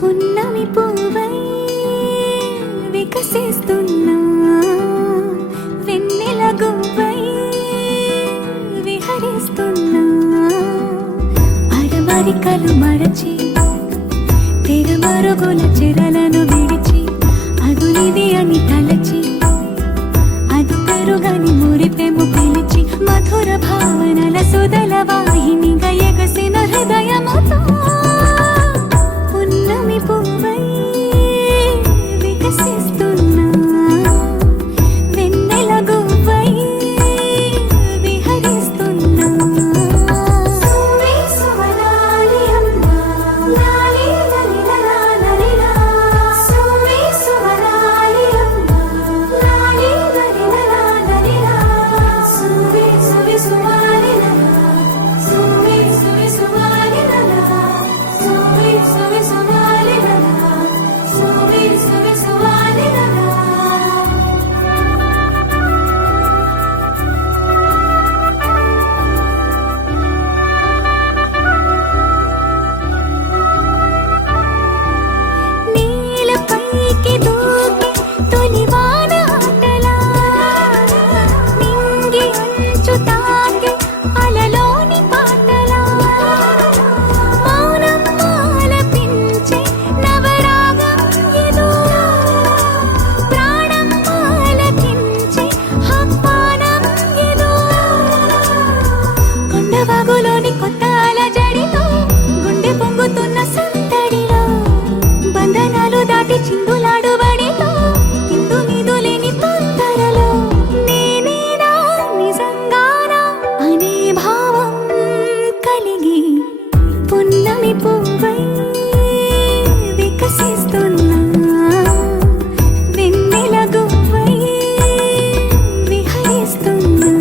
పున్నమి పువ్వై వికసిస్తున్నా, వెన్నెల గువ్వై విహరిస్తున్నా. అరమరికలు మరచి తెరమరుగుల చెరలను విడిచి అదునిది అని తలచి అదు పెరుగని మురిపెము పిలిచి మధుర భావనల సుదల వాహినిగా ఎగసిన హృదయముతో పున్నమి పువ్వై వికసిస్తున్నా, వెన్నెల గువ్వై విహరిస్తున్నా. వాగులోని కొత్త అలజడితో గుండె పొంగుతున్న సందడిలో బంధనాలు దాటి చిందులాడు బడితో ఇందు మీదు లేని తొందరలో నేనేనా నిజంగానా అనే భావం కలిగి పున్నమి పువ్వై వికసిస్తున్నా, వెన్నెల గువ్వై విహరిస్తున్నా.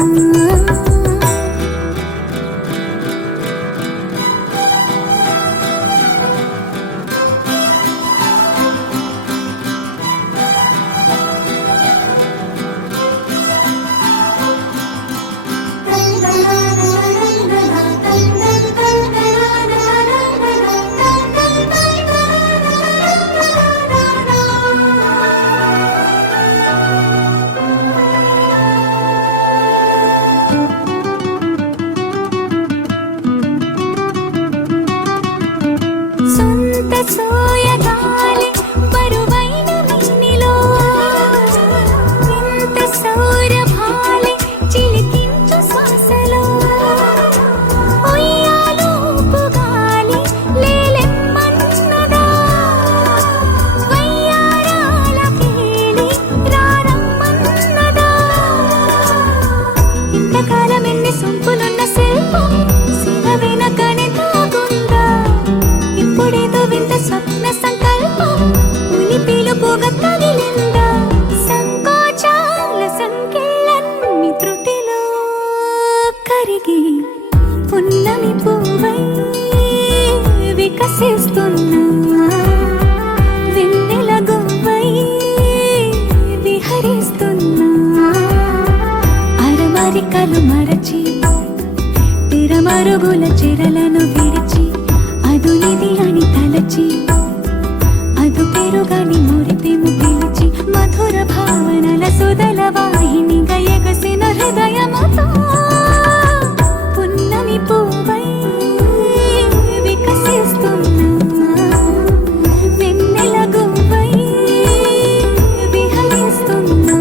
సొంత సోయగాలి బరువైన వెన్నెలో వింత సౌరభాలి చిలికించు శ్వాసలో ఉయ్యాలూపు గాలి లేలెమ్మన్నదా వయ్యారాల కేళి రారమ్మన్నదా. ఇంతకాలం ఎన్ని సొంపులున్న శిల్పం శివ వెనకనే తాగుందా. ఇప్పుడేదో వింత స్వప్న సంకల్పం ఉని పిలుపుగా తగిలిందా. సంకోచాల సంఖ్యలన్నీ త్రుటిలో కరిగి పున్నమి పువ్వై వికసిస్తున్నా, వెన్నెల గువ్వై విహరిస్తున్నా. అరమరికలు మరచి తెరమరుగుల చెరలను విడిచి అదునిది అని తలచి అదు పెరుగని మురిపెము పిలిచి మధుర భావనల సుదల వాహినిగా ఎగసిన హృదయముతో పున్నమి పువ్వై వికసిస్తున్నా, వెన్నెల గువ్వై విహరిస్తున్నా.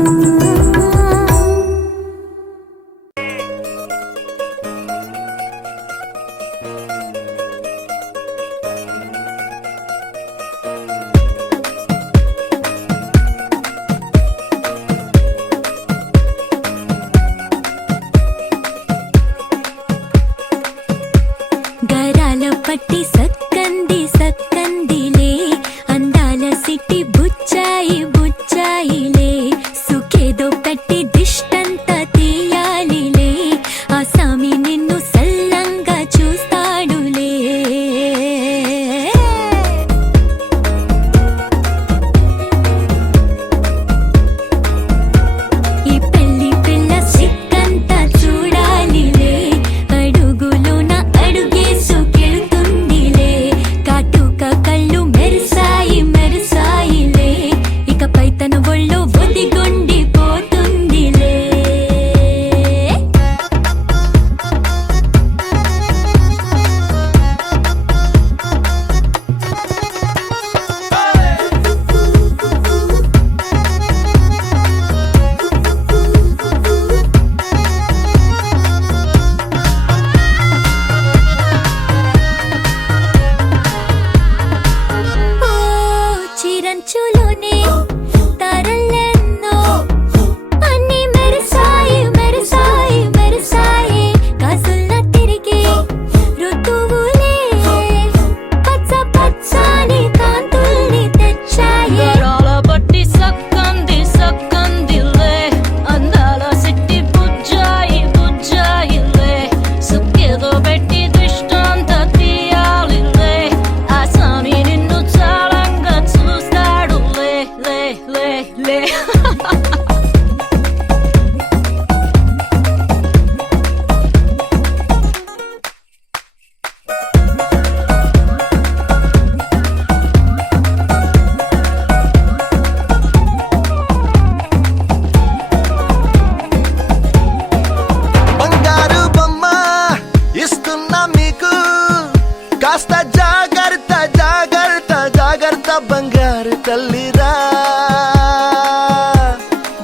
బంగారు తల్లిరా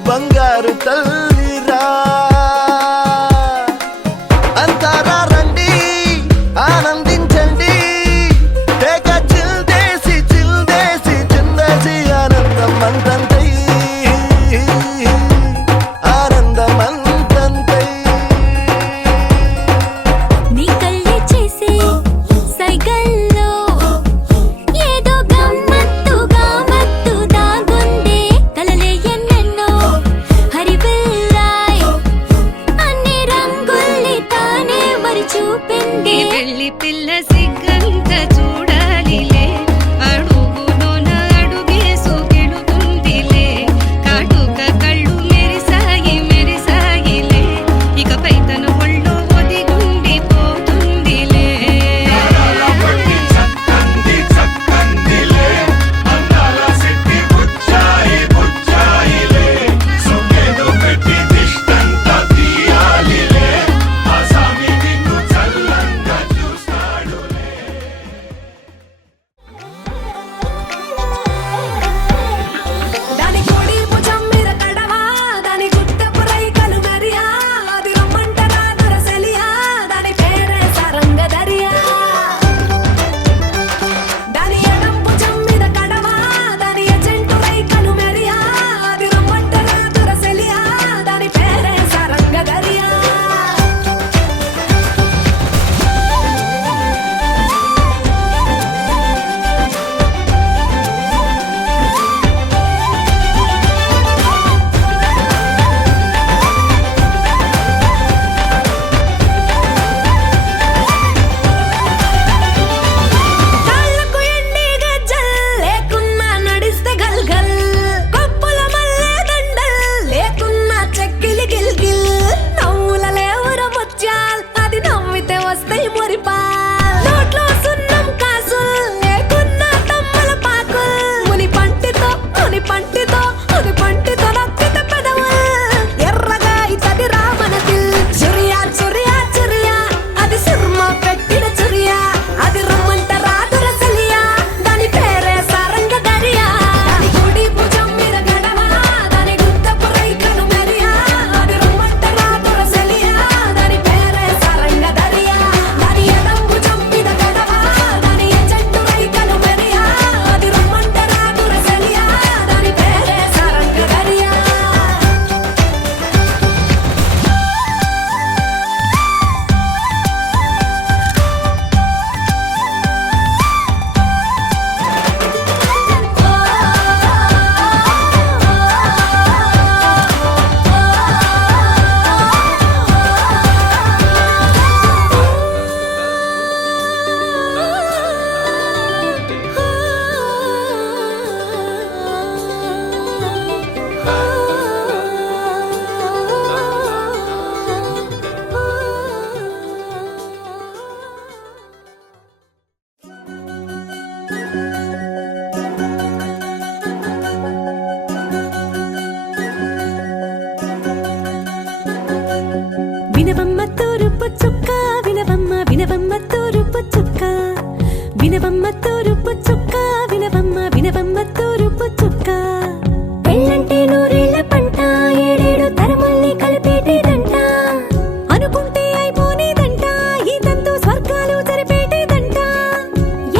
బంగారు తల్లిరా అంతారా రండి ఆనందించండి తేగ చిల్దేసి చిందేసి ఆనందం అంతంతై ఆనందం అంతంతై నీ కళ్ళే చేసే సైగల్లో ఏదో గమ్మత్తుగా మత్తు దాగుందే కలలే ఎన్నెన్నో హరివిల్లాయ్ అన్ని రంగుల్ని తానే మరి చూపింది పెళ్లి పిల్ల సిగ్గంత చూడాలిలే అడుగులోన అడుగేసుకెళుతుందిలే కాటుక కళ్ళు మెరిసాయిలే ఇకపై తన ఒళ్ళో ఒదిగుండిపోతుందిలే దాని కోడి భుజం మీద కడవా దాని గుట్టపు రైకలు మరియా అది రమ్మంటరా దొరసలియా దాని పేరే సరంగదరియా దాని ఎడం భుజం మీద కడవా దాని ఎజెంటు రైకలు మరియా అది రమ్మంటరా దొరసలియా దాని పేరే సరంగదరియా కాళ్ళకు ఎండి గజ్జల్ లేకున్నా నడిస్తే గల్గల్ కప్పుల మల్లె దండల్ లేకున్నా చెక్కిలి గిల్గిల్ నవ్వుల లేవుర ముత్యాల్ అది నవ్వితే వస్తాయి మురిపాల్ నోట్లో సున్నం కాసుల్ లేకున్నా తమ్మల పాకుల్ ముని పంటితో నొక్కితే పెదవుల్ ఎర్రగా ఇతది రామనతిల్ చురియా అది సిర్మ పెట్టిన చురియా అది రమ్మంట రాదురసలియా దాని పేరే సరంగదరియా దాని కుడి భుజం మీద గడవా దాని గుట్టపు రైకలు మరియా అది రమ్మంట రాదురసలియా దాని పేరే సరంగదరియా దాని ఎడం భుజం మీద గడవా దాని ఎజెంటు రైకలు మరియా అది రమ్మంట రాదురసలియా దాని పేరే సరంగదరియా వినవమ్మ తూరుపు చుక్క వినవమ్మ తూరుపు చుక్క వినవమ్మ తూరుపు చుక్క వినవమ్మ తూరుపు చుక్క పెళ్ళంటే నూరేళ్ల పంట ఏడేడు తరముల్ని కలిపేటేదంట అనుకుంటే అయిపోనేదంట ఈ తంతు స్వర్గాలు జరిపేటేదంట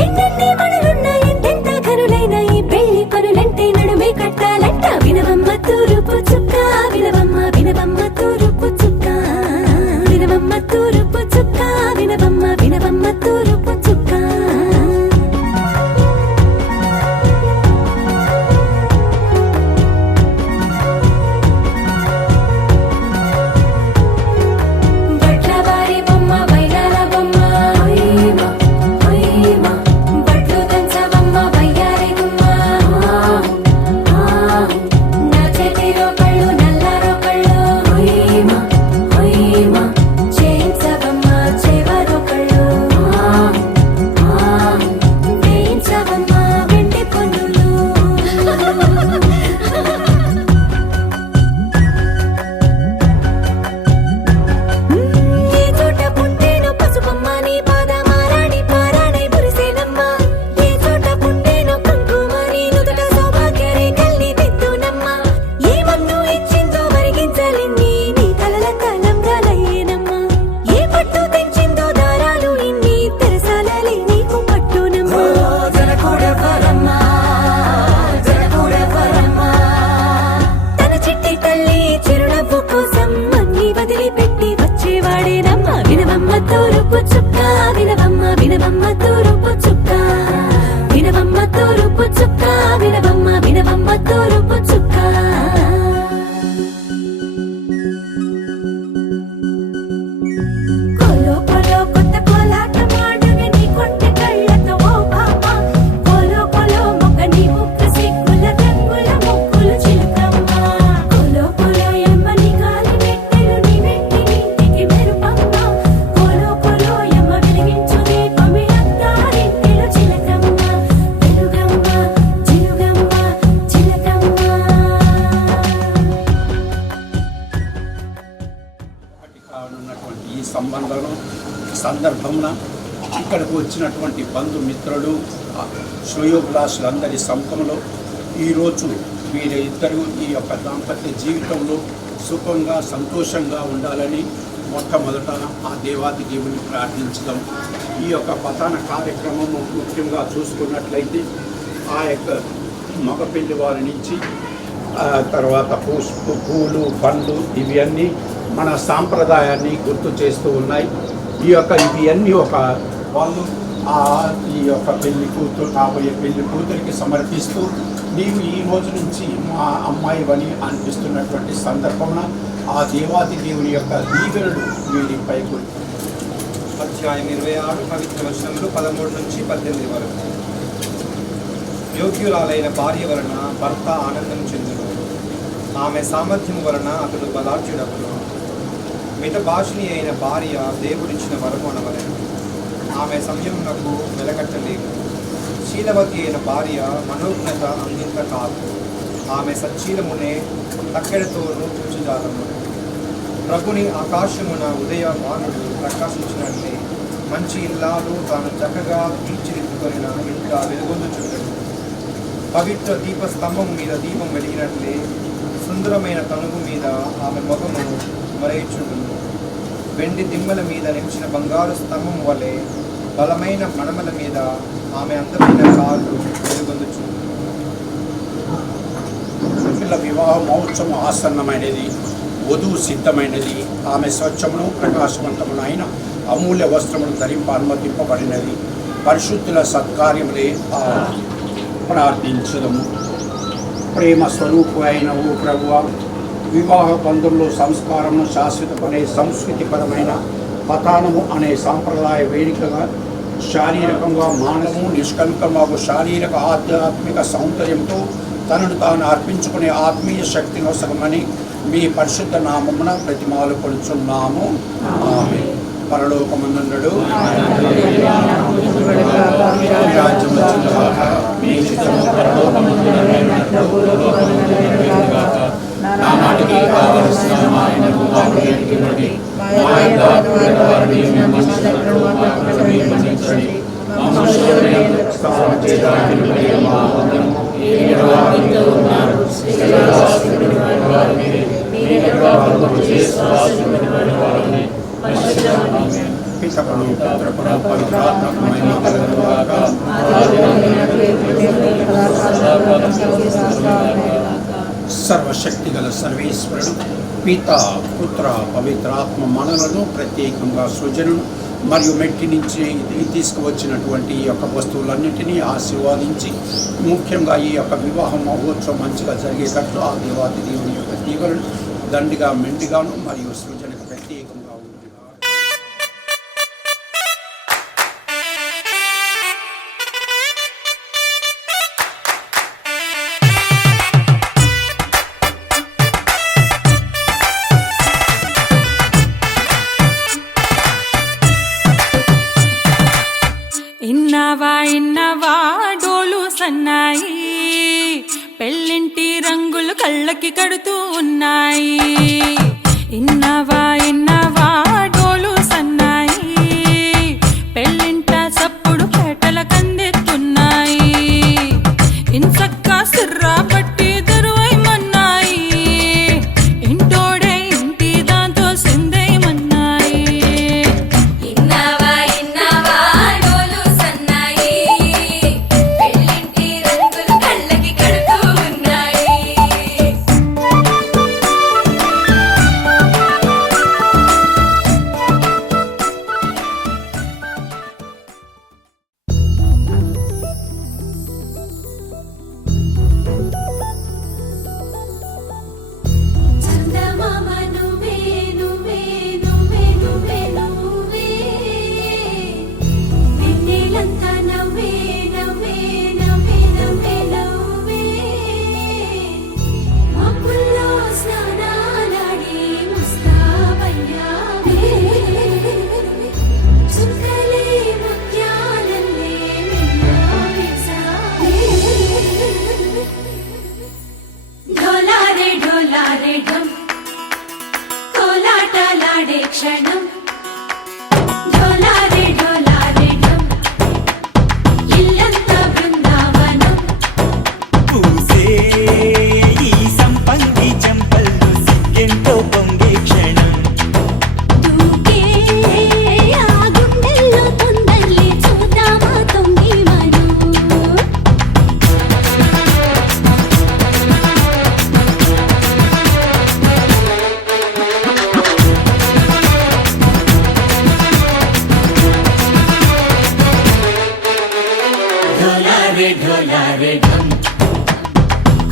ఎన్నెన్ని మనులున్న ఎంతెంత కనులైన ఈ పెళ్లి పనులంటే నడుమే కట్టాలంట వినవమ్మ తూరుపు చుక్క వినవమ్మ తూరుపు చుక్క వినవమ్మ తూరుపు చుక్క వినవమ్మ తూరుపు చుక్క బట్లవారి బొమ్మ వైరాల బొమ్మ బట్లు దంచవమ్మ వయ్యారి గుమ్మ నా చేతిలో కళ్ళు సందర్భమున ఇక్కడికి వచ్చినటువంటి బంధుమిత్రులు శ్రేయోభిలాషులందరి సముఖంలో ఈరోజు వీరిద్దరూ ఈ యొక్క దాంపత్య జీవితంలో సుఖంగా సంతోషంగా ఉండాలని మొట్టమొదట ఆ దేవాది దేవుని ప్రార్థించడం. ఈ యొక్క పతాన కార్యక్రమము ముఖ్యంగా చూసుకున్నట్లయితే ఆ యొక్క మగ పెళ్లి వారి నుంచి తర్వాత పూలు పండ్లు ఇవన్నీ మన సాంప్రదాయాన్ని గుర్తు చేస్తూ ఉన్నాయి. ఇవన్నీ ఒక వాళ్ళు ఈ యొక్క కాబోయే పెళ్లి కూతురికి సమర్పిస్తూ నీవు ఈ రోజు నుంచి మా అమ్మాయివని అనిపిస్తున్నటువంటి సందర్భంలో ఆ దేవాది దేవుని యొక్క దీవెనలు వీరిపై అధ్యాయం 26 పవిత్ర వచనములు 13 నుంచి 18 వరకు. యోగ్యురాలైన భార్య వలన భర్త ఆనందం చెందును, ఆమె సామర్థ్యం వలన అతడు బలార్జుడవును. మితభాషిణి అయిన భార్య దేవుడిచ్చిన వరము అనవలెను, ఆమె సంయమునకు వెలకట్టలేదు. శీలవతి అయిన భార్య మనోజ్ఞత అందింత కాదు, ఆమె సచ్చీలమునే తక్కెడతోనూ తుచుజాలము. ప్రభుని ఆకాశమున ఉదయమానుడు ప్రకాశించినట్లే మంచి ఇల్లాలు తాను చక్కగా తీర్చిదిద్దుకొనిన ఇంట వెలుగొందుచుండెను. పవిత్ర దీపస్తంభం మీద దీపం వెలిగినట్లే సుందరమైన తనువు మీద ఆమె ముఖము మరయిచుండును. వెండి దిమ్మల మీద నిలిచిన బంగారు స్తంభం వలె బలమైన మణమల మీద ఆమె అందమైన కాళ్ళు వెలుగొందుచుండును. పిల్ల వివాహ మహోత్సవం ఆసన్నమైనది, వధువు సిద్ధమైనది. ఆమె స్వచ్ఛమును ప్రకాశవంతమును అయిన అమూల్య వస్త్రమును ధరింప అనుమతింపబడినది. పరిశుద్ధుల సత్కార్యములే ప్రార్థించదము. ప్రేమ స్వరూపు అయిన ఓ ప్రభువ, వివాహ బంధంలో సంస్కారము శాశ్వతమనే సంస్కృతిపరమైన పతానము అనే సాంప్రదాయ వేదికగా శారీరకంగా మానవము నిష్కల్కమాగు శారీరక ఆధ్యాత్మిక సౌందర్యంతో తనను తాను అర్పించుకునే ఆత్మీయ శక్తి నొసగమని మీ పరిశుద్ధ నామమున ప్రతిమాలు కొలుచున్నాము. ఆమె పరలోకమందుండు సర్వశక్తి గల సర్వేశ్వరుడు పిత పుత్ర పవిత్రాత్మ మనలను ప్రత్యేకంగా సృజనును మరియు మెట్టి నుంచి తీసుకువచ్చినటువంటి ఈ యొక్క వస్తువులన్నింటినీ ఆశీర్వాదించి ముఖ్యంగా ఈ యొక్క వివాహ మహోత్సవం మంచిగా జరిగేటట్లు ఆ దేవాది దేవుని యొక్క దీవెనలు దండిగా మెండిగాను మరియు సృజనకు ప్రత్యేకంగా ఉంటుంది. ఇన్నవా డోలు సన్నాయి, పెళ్ళింటి రంగులు కళ్ళకి కడుతూ ఉన్నాయి. ఇన్నవా డోలు సన్నాయి, పెళ్ళింట సప్పుడు పేటల కందెత్తున్నాయి. ఇన్సక్క సిర్రా పట్టి దరువైమన్నాయి, ఇంటోడే ఇంటి దాంతో సిందేయమన్నాయి. చందమామ నువ్వే నువ్వే నువ్వే నువ్వే నువ్వే, వెన్నెలంతా నవ్వే నవ్వే నవ్వే నవ్వే నవ్వే, మబ్బుల్లో స్నానాలాడి ముస్తాబయ్యావే, చుక్కలే ముత్యాలల్లే మిన్నా వేసావే.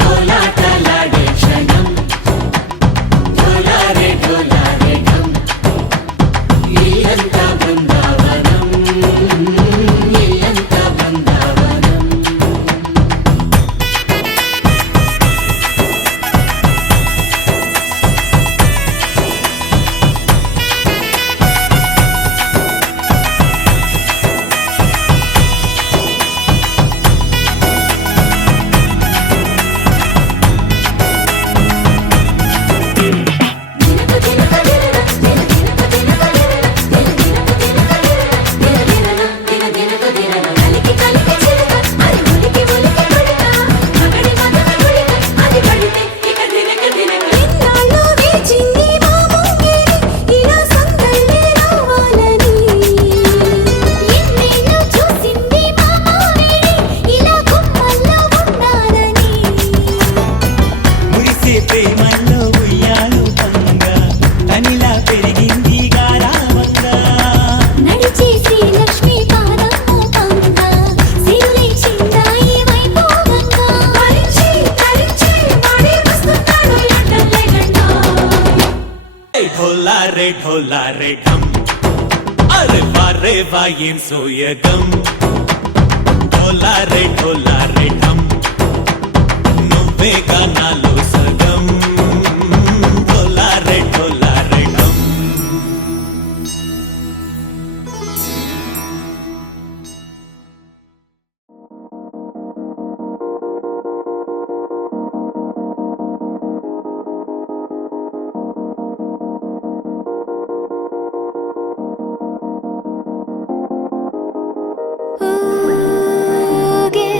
కోలాటలాడే క్షణం డోలారే డోలారే ఢం ఇల్లంతా బృందావనం ఇల్లంతా బృందావనం మురిసే ప్రేమల్లో ఉయ్యాలు పంగా తనిలా పెరిగింది గారావంగా నడిచే శ్రీలక్ష్మి పాదము పంగ సిరులై చిందాయి వైభోగంగా హరిచి హరిచి వాడి వస్తున్నాడు ఎండలే గంటో ఢోలా రే ఢమ్ అరే వారే వాయేం సోయగం ఢోలా రే ఢమ్ నువ్వే గానాలో సగం ఢోలా రే ఢమ్ ఊగే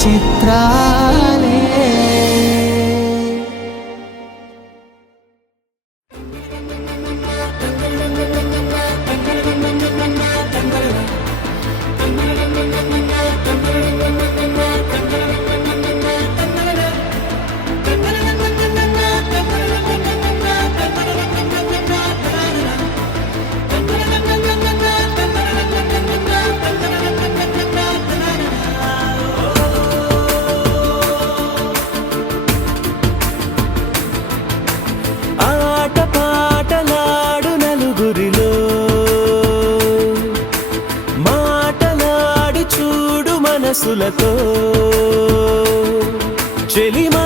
చిత్రాలే. ఆట పాటలాడు నలుగురిలో మాటలాడి చూడు మనసులతో చెలిమా